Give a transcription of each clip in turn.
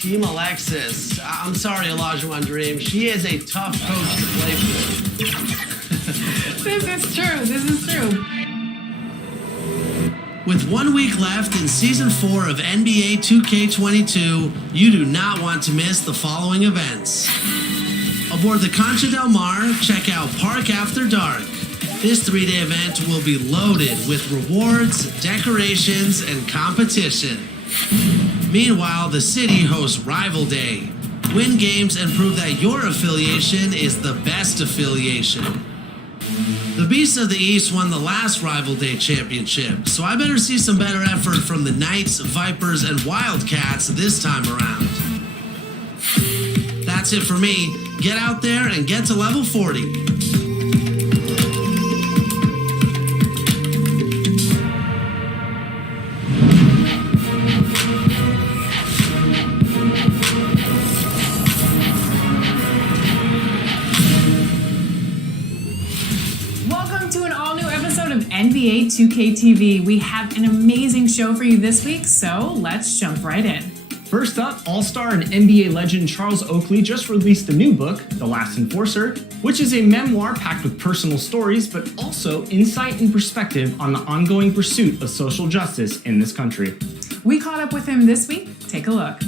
Team Alexis. I'm sorry, Olajuwon Dream. She is a tough coach to play for. This is true. With 1 week left in Season 4 of NBA 2K22, you do not want to miss the following events. Aboard the Concha Del Mar, check out Park After Dark. This 3-day event will be loaded with rewards, decorations, and competition. Meanwhile, the city hosts Rival Day. Win games and prove that your affiliation is the best affiliation. The Beasts of the East won the last Rival Day championship, so I better see some better effort from the Knights, Vipers, and Wildcats this time around. That's it for me. Get out there and get to level 40. NBA 2K TV. We have an amazing show for you this week, so let's jump right in. First up, All-Star and NBA legend Charles Oakley just released a new book, The Last Enforcer, which is a memoir packed with personal stories, but also insight and perspective on the ongoing pursuit of social justice in this country. We caught up with him this week. Take a look.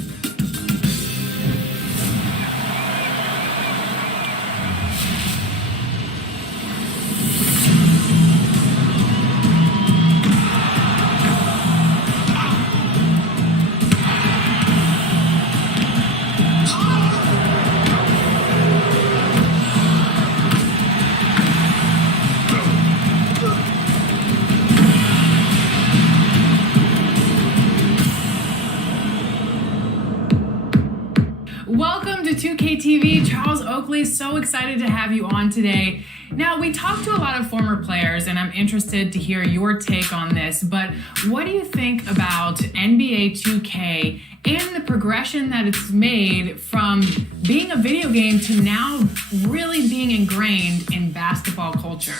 Welcome to 2K TV. Charles Oakley, so excited to have you on today. Now, we talked to a lot of former players, and I'm interested to hear your take on this, but what do you think about NBA 2K and the progression that it's made from being a video game to now really being ingrained in basketball culture?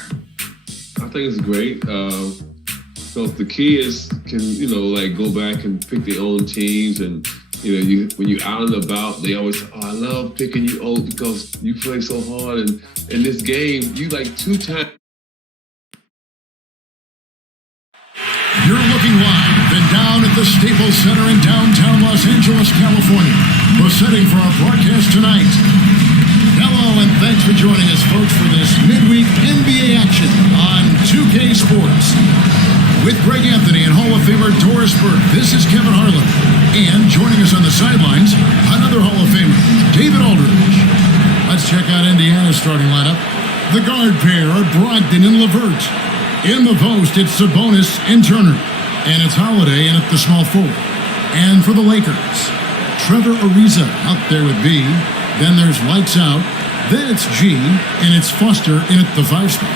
I think it's great. So the kids can, go back and pick their own teams, and when you're out and about, they always say, I love picking you, because you play so hard, and in this game, you 2 times. You're looking live and down at the Staples Center in downtown Los Angeles, California. The setting for our broadcast tonight. Hello, and thanks for joining us, folks, for this midweek NBA action on 2K Sports. With Greg Anthony and Hall of Famer Doris Burke, this is Kevin Harlan. And joining us on the sidelines, another Hall of Famer, David Aldridge. Let's check out Indiana's starting lineup. The guard pair are Brogdon and LeVert. In the post, it's Sabonis and Turner. And it's Holiday in at the small forward. And for the Lakers, Trevor Ariza out there with B. Then there's Lights Out. Then it's G. And it's Foster in at the 5 spot.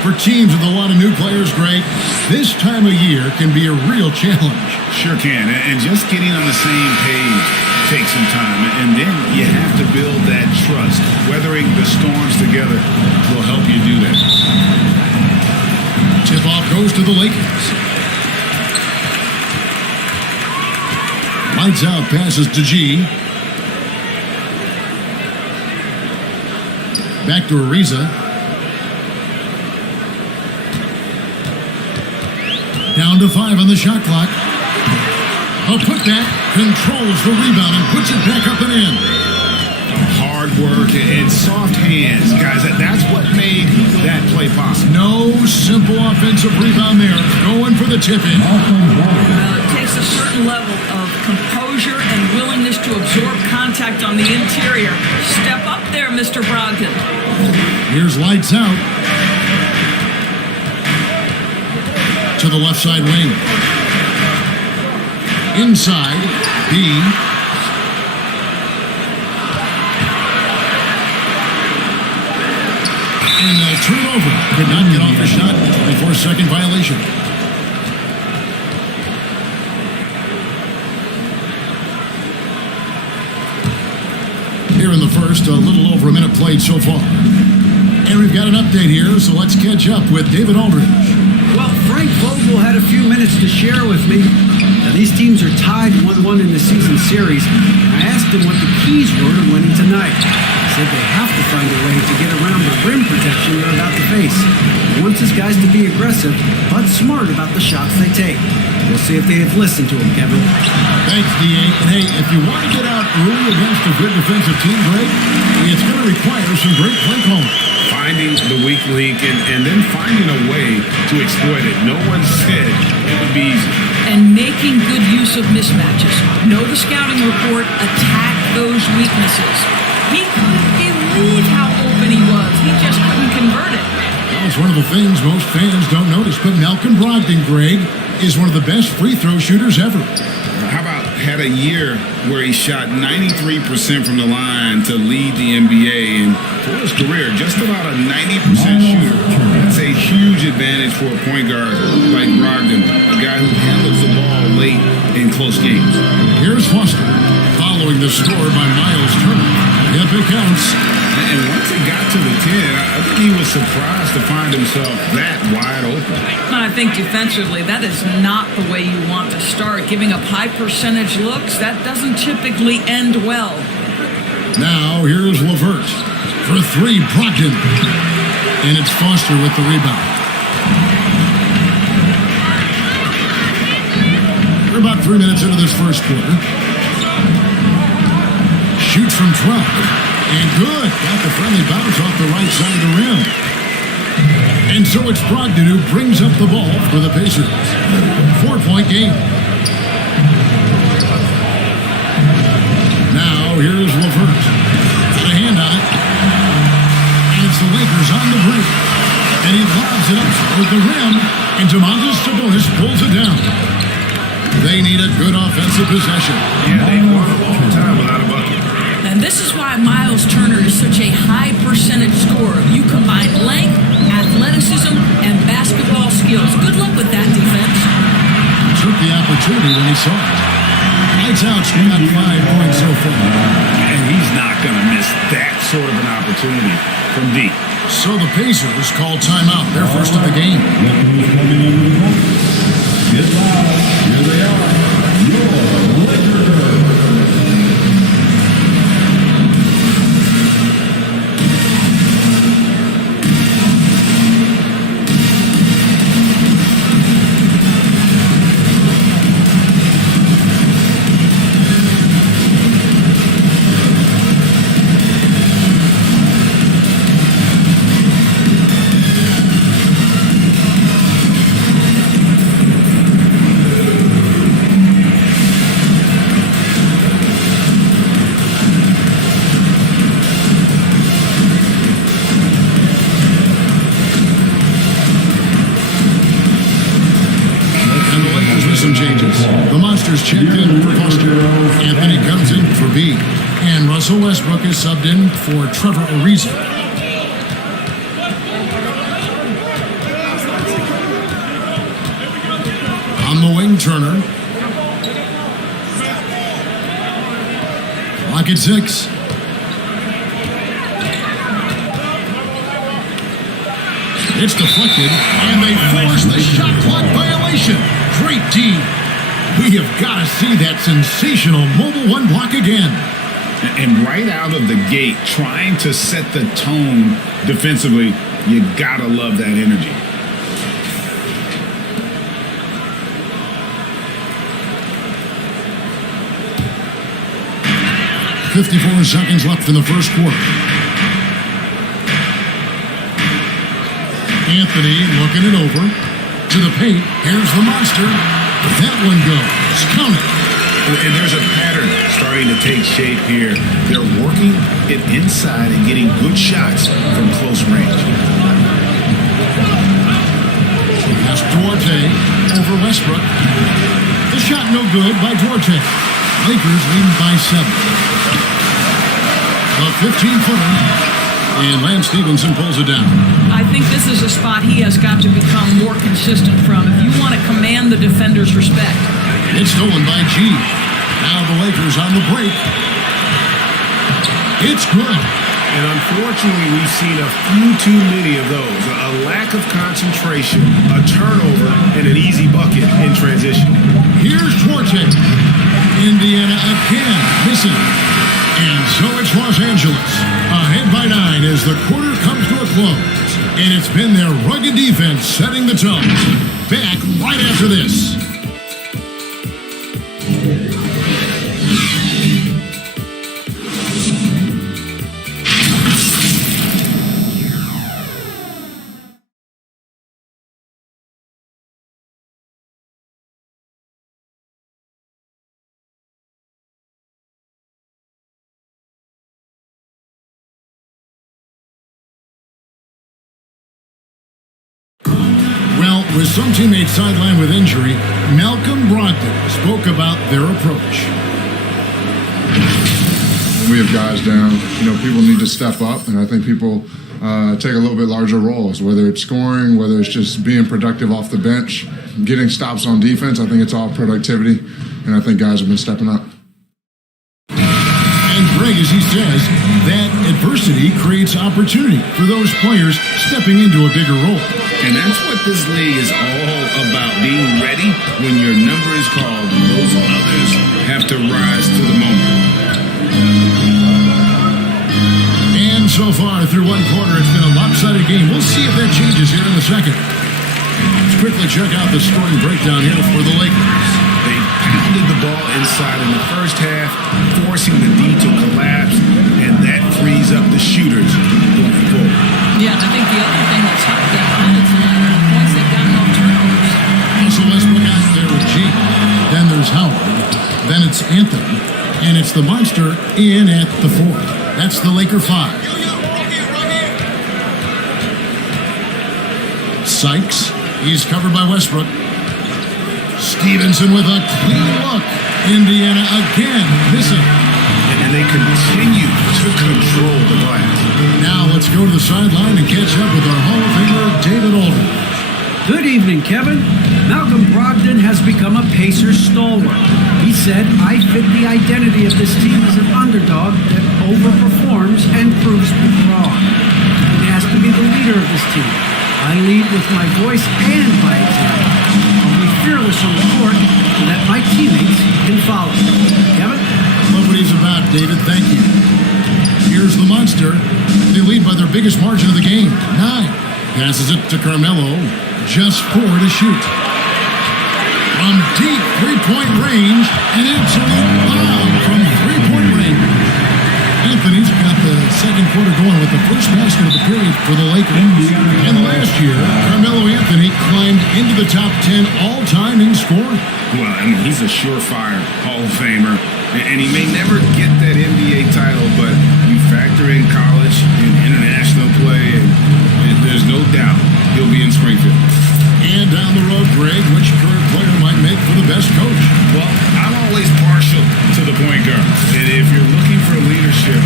For teams with a lot of new players, Greg, this time of year can be a real challenge. Sure can, and just getting on the same page takes some time, and then you have to build that trust. Weathering the storms together will help you do that. Tip-off goes to the Lakers. Lights Out passes to G. Back to Ariza. Down to 5 on the shot clock. A putback, controls the rebound and puts it back up and in. Hard work and soft hands, guys. That's what made that play possible. No simple offensive rebound there. Going for the tip-in. It takes a certain level of composure and willingness to absorb contact on the interior. Step up there, Mr. Brogdon. Here's Lights Out. To the left side wing. Inside, B. And they'll turn it over. Could not get off the shot before second violation. Here in the first, a little over a minute played so far. And we've got an update here, so let's catch up with David Aldridge. Well, Frank Vogel had a few minutes to share with me. Now, these teams are tied 1-1 in the season series. And I I asked him what the keys were to winning tonight. He said they have to find a way to get around the rim protection they're about to face. He wants his guys to be aggressive, but smart about the shots they take. We'll see if they have listened to him, Kevin. Thanks, D.A. And hey, if you want to get out early against a good defensive team, Greg, it's going to require some great play calling. Finding the weak link and then finding a way to exploit it. No one said it would be easy. And making good use of mismatches. Know the scouting report, attack those weaknesses. He couldn't believe how open he was. He just couldn't convert it. Well, it's one of the things most fans don't notice, but Malcolm Brogdon, Greg, is one of the best free throw shooters ever. How about had a year where he shot 93% from the line to lead the NBA, and for his career, just about a 90% shooter. That's a huge advantage for a point guard like Brogdon, a guy who handles the ball late in close games. Here's Foster, following the score by Miles Turner. Yep, it counts. And once he got to the 10, I think he was surprised to find himself that wide open. I think defensively, that is not the way you want to start. Giving up high percentage looks, that doesn't typically end well. Now, here's LeVert. For three, Brogdon. And it's Foster with the rebound. We're about 3 minutes into this first quarter. Shoots from 12. And good. Got the friendly bounce off the right side of the rim. And so it's Brogdon who brings up the ball for the Pacers. 4-point game. Now, here's LeVert. Got a hand on it. And it's the Lakers on the break. And he lobs it up toward the rim. And Domantas Sabonis pulls it down. They need a good offensive possession. Yeah, they've gone a long time without a bucket. And this is why Miles Turner is such a high percentage scorer. You combine length, athleticism, and basketball skills. Good luck with that defense. He took the opportunity when he saw it. Lights out, he got 5 points so far. And he's not going to miss that sort of an opportunity from deep. So the Pacers call timeout, their first of the game. Get loud. Here they are. Your Lakers. Some changes. The Monsters checked in for Foster. Anthony comes in for B. And Russell Westbrook is subbed in for Trevor Ariza. On the wing, Turner. Clock at 6. It's deflected, and they force the shot clock violation. Great D. We have got to see that sensational mobile one block again. And right out of the gate, trying to set the tone defensively, you got to love that energy. .54 seconds left in the first quarter. Anthony looking it over to the paint. Here's the Monster. That one goes. Count it. And there's a pattern starting to take shape here. They're working it inside and getting good shots from close range. That's Duarte over Westbrook. The shot no good by Duarte. Lakers leading by 7. A 15-footer. And Lance Stevenson pulls it down. I think this is a spot he has got to become more consistent from if you want to command the defender's respect. It's stolen by G. Now the Lakers on the break. It's good. And unfortunately, we've seen a few too many of those. A lack of concentration, a turnover, and an easy bucket in transition. Here's Duarte. Indiana again. Miss missing. And so it's Los Angeles, ahead by 9 as the quarter comes to a close. And it's been their rugged defense setting the tone. Back right after this. Well, with some teammates sidelined with injury, Malcolm Brogdon spoke about their approach. We have guys down. People need to step up, and I think people take a little bit larger roles, whether it's scoring, whether it's just being productive off the bench, getting stops on defense. I think it's all productivity, and I think guys have been stepping up. And Greg, as he says, that adversity creates opportunity for those players stepping into a bigger role. And that's what this league is all about, being ready when your number is called. Those others have to rise to the moment. And so far, through one quarter, it's been a lopsided game. We'll see if that changes here in the second. Let's quickly check out the scoring breakdown here for the Lakers. They pounded the ball inside in the first half, forcing the D to collapse, and that frees up the shooters going forward. Yeah, I think the other thing that's helped them a little tonight are the points they've gotten off turnovers. So Westbrook out there with G. Then there's Howard. Then it's Anthony. And it's the monster in at the 4th. That's the Laker 5. Sykes. He's covered by Westbrook. Stevenson with a clean look. Indiana again missing. And they continue to control the glass. Now let's go to the sideline and catch up with our Hall of Famer, David Aldridge. Good evening, Kevin. Malcolm Brogdon has become a Pacers stalwart. He said, I fit the identity of this team as an underdog that overperforms and proves me wrong. He has to be the leader of this team. I lead with my voice and by example. I'll be fearless on the court so that my teammates can follow. Kevin? Love what he's about, David. Thank you. Here's the monster. They lead by their biggest margin of the game, 9. Passes it to Carmelo. Just 4 to shoot. From deep three-point range, an absolute bomb from three-point range. Anthony's got the second quarter going with the first basket of the period for the Lakers. And last year, Carmelo Anthony climbed into the top 10 all-time in scoring. Well, he's a surefire Hall of Famer, and he may never get that NBA title, but you factor in college and international play, and there's no doubt he'll be in Springfield. And down the road, Greg, which current player might make for the best coach? Well, I'm always partial to the point guard. And if you're looking for leadership,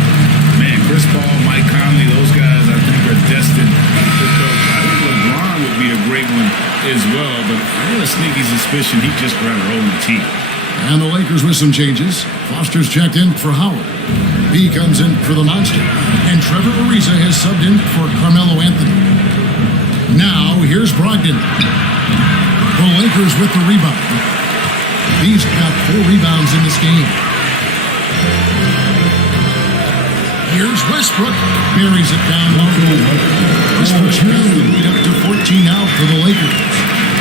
man, Chris Paul, Mike Conley, those guys I think are destined to coach. I think LeBron would be a great one as well, but I have a sneaky suspicion he'd just rather own the team. And the Lakers with some changes. Foster's checked in for Howard. He comes in for the monster. And Trevor Ariza has subbed in for Carmelo Anthony. Now, here's Brogdon. The Lakers with the rebound. He's got 4 rebounds in this game. Here's Westbrook. Buries it down low. Westbrook's got the lead up to 14 now for the Lakers.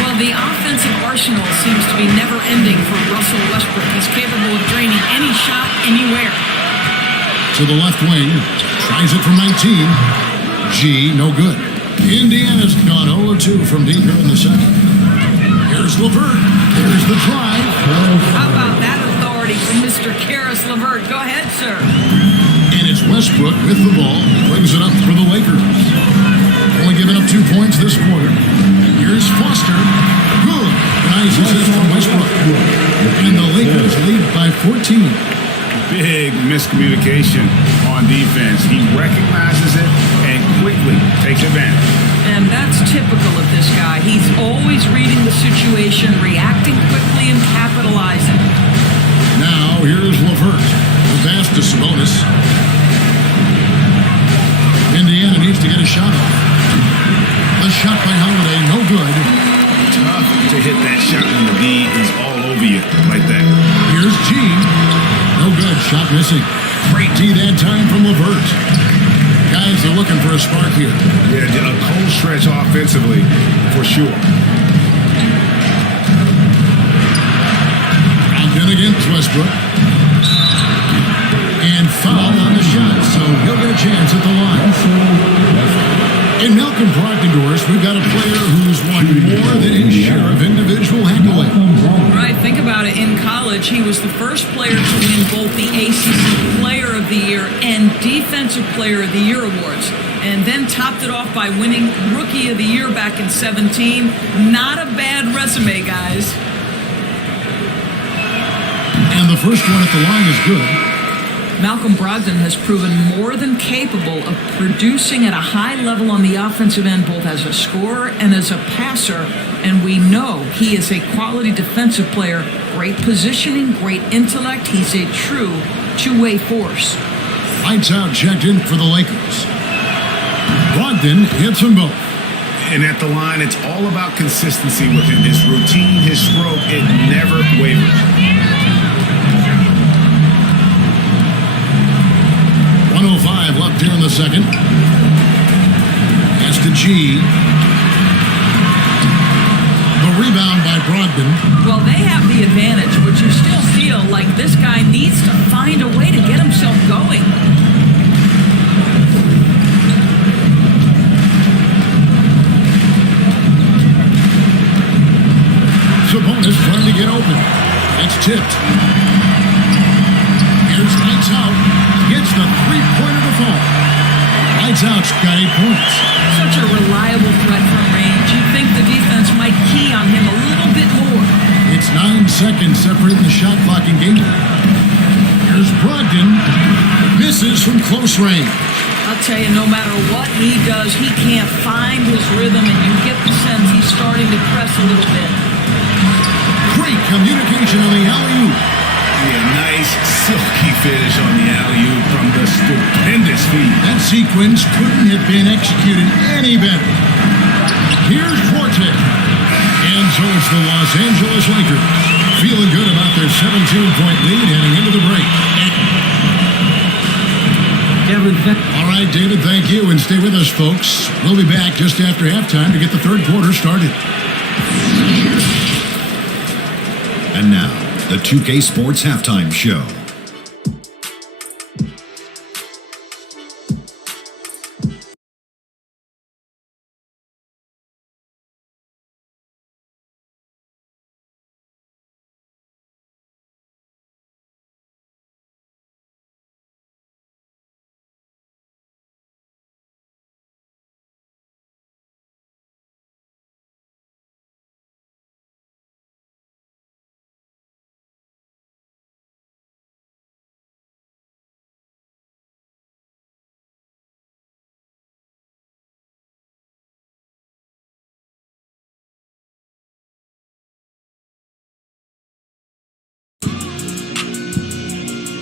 Well, the offensive arsenal seems to be never-ending for Russell Westbrook. He's capable of draining any shot anywhere. To the left wing. Tries it from 19. G, no good. Indiana's gone 0-2 from deep here in the second. Here's LeVert. There's the drive. How about that authority from Mr. Karis LeVert? Go ahead, sir. And it's Westbrook with the ball. Brings it up for the Lakers. Only giving up 2 points this quarter. Here's Foster. Good. Nice assist from Westbrook. And the Lakers lead by 14. Big miscommunication on defense. He recognizes it and quickly takes advantage. And that's typical of this guy. He's always reading the situation, reacting quickly, and capitalizing. Now, here's LeVert. The pass to Sabonis. Indiana needs to get a shot off. The shot by Holiday, no good. Tough to hit that shot when the D is all over you like that. Here's G. No good. Shot Shot missing. Great D that time from LeVert. Guys are looking for a spark here. Yeah, a cold stretch offensively, for sure. Brogdon against Westbrook. And foul on the shot, so he'll get a chance at the line. In Malcolm Brogdon, we've got a player who's won more than his share of individual accolades. Right, think about it. In college, he was the first player to win both the ACC Player of the Year and Defensive Player of the Year awards, and then topped it off by winning Rookie of the Year back in 2017. Not a bad resume, guys. And the first one at the line is good. Malcolm Brogdon has proven more than capable of producing at a high level on the offensive end, both as a scorer and as a passer. And we know he is a quality defensive player, great positioning, great intellect. He's a true two-way force. Lights out checked in for the Lakers. Brogdon hits them both. And at the line, it's all about consistency with him. His routine, his stroke, it never wavers. 1:05 left here in the second. That's to G. The rebound by Brogdon. Well, they have the advantage, but you still feel like this guy needs to find a way to get himself going. Sabonis trying to get open. It's tipped. Here's Lights Out. Gets the three-pointer to fall. Lights Out's got 8 points. Such a reliable threat from range. You'd think the defense might key on him a little bit more. It's 9 seconds separating the shot clock and game. Here's Brogdon. Misses from close range. I'll tell you, no matter what he does, he can't find his rhythm, and you get the sense he's starting to press a little bit. Great communication on the alley-oop. Yeah, nice silky finish on the alley-oop from the stupendous feed. That sequence couldn't have been executed any better. Here's Forte. And so it's the Los Angeles Lakers feeling good about their 17-point lead heading into the break. Kevin, All right, David, thank you. And stay with us, folks. We'll be back just after halftime to get the third quarter started. And now, the 2K Sports Halftime Show.